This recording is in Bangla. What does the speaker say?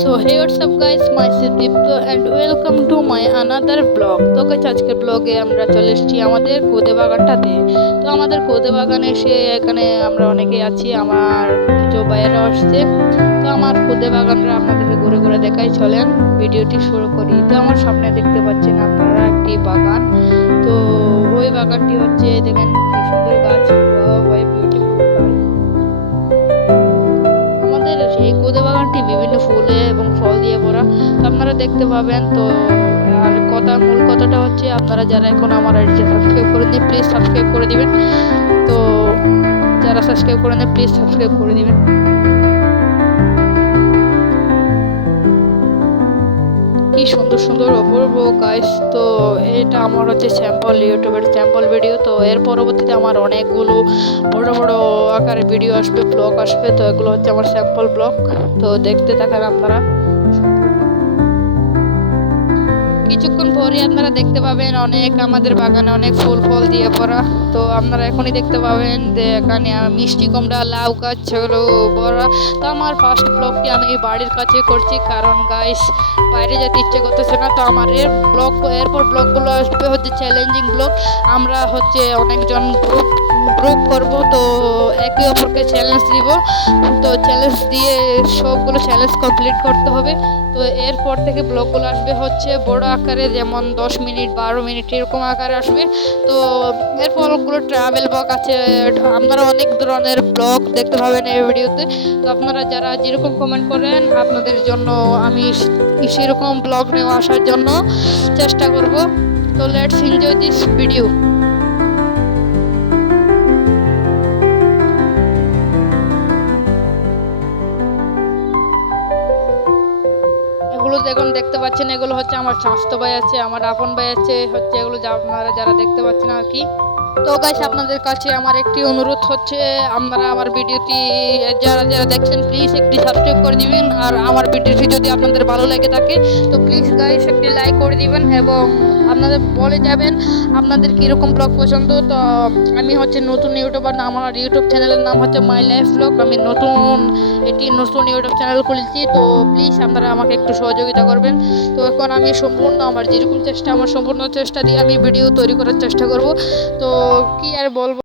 So hey, what's up guys, myself Dipto and welcome to my another vlog. তো guys, আজকের ব্লগে আমরা চলে এসেছি আমাদের কোদে বাগানটাতে। তো আমাদের কোদে বাগানে এসে এখানে আমরা অনেকেই আছি, আমার কিছু ভাইয়েরা আসছে। তো আমার কোদে বাগানটা আপনাদেরকে ঘুরে ঘুরে দেখাই, চলেন ভিডিওটি শুরু করি। তো আমার সামনে দেখতে পাচ্ছেন আপনারা একটি বাগান। তো ওই বাগানটি হচ্ছে, দেখেন কি সুন্দর গাছ, এই কোদে বাগানটি বিভিন্ন ফুলে এবং ফল দিয়ে ভরা। তো আপনারা দেখতে পাবেন। তো আর মূল কথাটা হচ্ছে, আপনারা যারা এখন আমার আইডিটা সাবস্ক্রাইব করে দিন, প্লিজ সাবস্ক্রাইব করে দিবেন। তো যারা সাবস্ক্রাইব করে নেন, প্লিজ সাবস্ক্রাইব করে দিবেন। কি সুন্দর সুন্দর অপূর্ব গাইস। তো এটা আমার হচ্ছে স্যাম্পল, ইউটিউবের স্যাম্পল ভিডিও। তো এর পরবর্তীতে আমার অনেকগুলো বড় বড় আকারে ভিডিও আসবে, ব্লগ আসবে। তো এগুলো হচ্ছে আমার স্যাম্পল ব্লগ। তো দেখতে থাকেন আপনারা। কিছুক্ষণ পরে আপনারা দেখতে পাবেন আমাদের বাগানে অনেক ফুল ফল দিয়ে ভরা। তো আপনারা এখনই দেখতে পাবেন যে এখানে মিষ্টি কুমড়া, লাউ গাছ হলো ভরা। তো আমার ফার্স্ট ব্লগটি আমি বাড়ির কাছে করছি, কারণ গাইস বাইরে যেতে ইচ্ছে করতেছে না। তো আমার এরপর ব্লগগুলো আসবে হচ্ছে চ্যালেঞ্জিং ব্লগ। আমরা হচ্ছে অনেকজন গ্রুপ করব, তো একে অপরকে চ্যালেঞ্জ দিব। তো চ্যালেঞ্জ দিয়ে সবগুলো চ্যালেঞ্জ কমপ্লিট করতে হবে। তো এরপর থেকে ব্লগগুলো আসবে হচ্ছে বড় আকারে, যেমন 10 মিনিট 12 মিনিট এরকম আকারে আসবে। তো এরপর ওগুলো ট্রাভেল ব্লগ আছে, আপনারা অনেক ধরনের ব্লগ দেখতে পাবেন এই ভিডিওতে। তো আপনারা যারা যেরকম কমেন্ট করেন, আপনাদের জন্য আমি সেরকম ব্লগ নিয়ে আসার জন্য চেষ্টা করব। তো লেটস এনজয় দিস ভিডিও। এখন দেখতে পাচ্ছেন, এগুলো হচ্ছে আমার চাচাতো ভাই আছে, আমার আপন ভাই আছে, হচ্ছে এগুলো আপনারা যারা দেখতে পাচ্ছেন আর কি। তো গাইস, আপনাদের কাছে আমার একটি অনুরোধ হচ্ছে, আপনারা আমার ভিডিওটি যারা যারা দেখছেন প্লিজ একটি সাবস্ক্রাইব করে দিবেন। আর আমার ভিডিওটি যদি আপনাদের ভালো লেগে থাকে, তো প্লিজ গাইস একটি লাইক করে দিবেন এবং আপনাদের বলে যাবেন আপনাদের কীরকম ব্লগ পছন্দ। তো আমি হচ্ছে নতুন ইউটিউবার, আমার ইউটিউব চ্যানেলের নাম হচ্ছে মাই লাইফ ব্লগ। আমি নতুন ইউটিউব চ্যানেল খুলেছি। তো প্লিজ আপনারা আমাকে একটু সহযোগিতা করবেন। তো এখন আমি আমার যেরকম চেষ্টা, আমার সম্পূর্ণ চেষ্টা দিয়ে আমি ভিডিও তৈরি করার চেষ্টা করব। তো কি আর বলবো।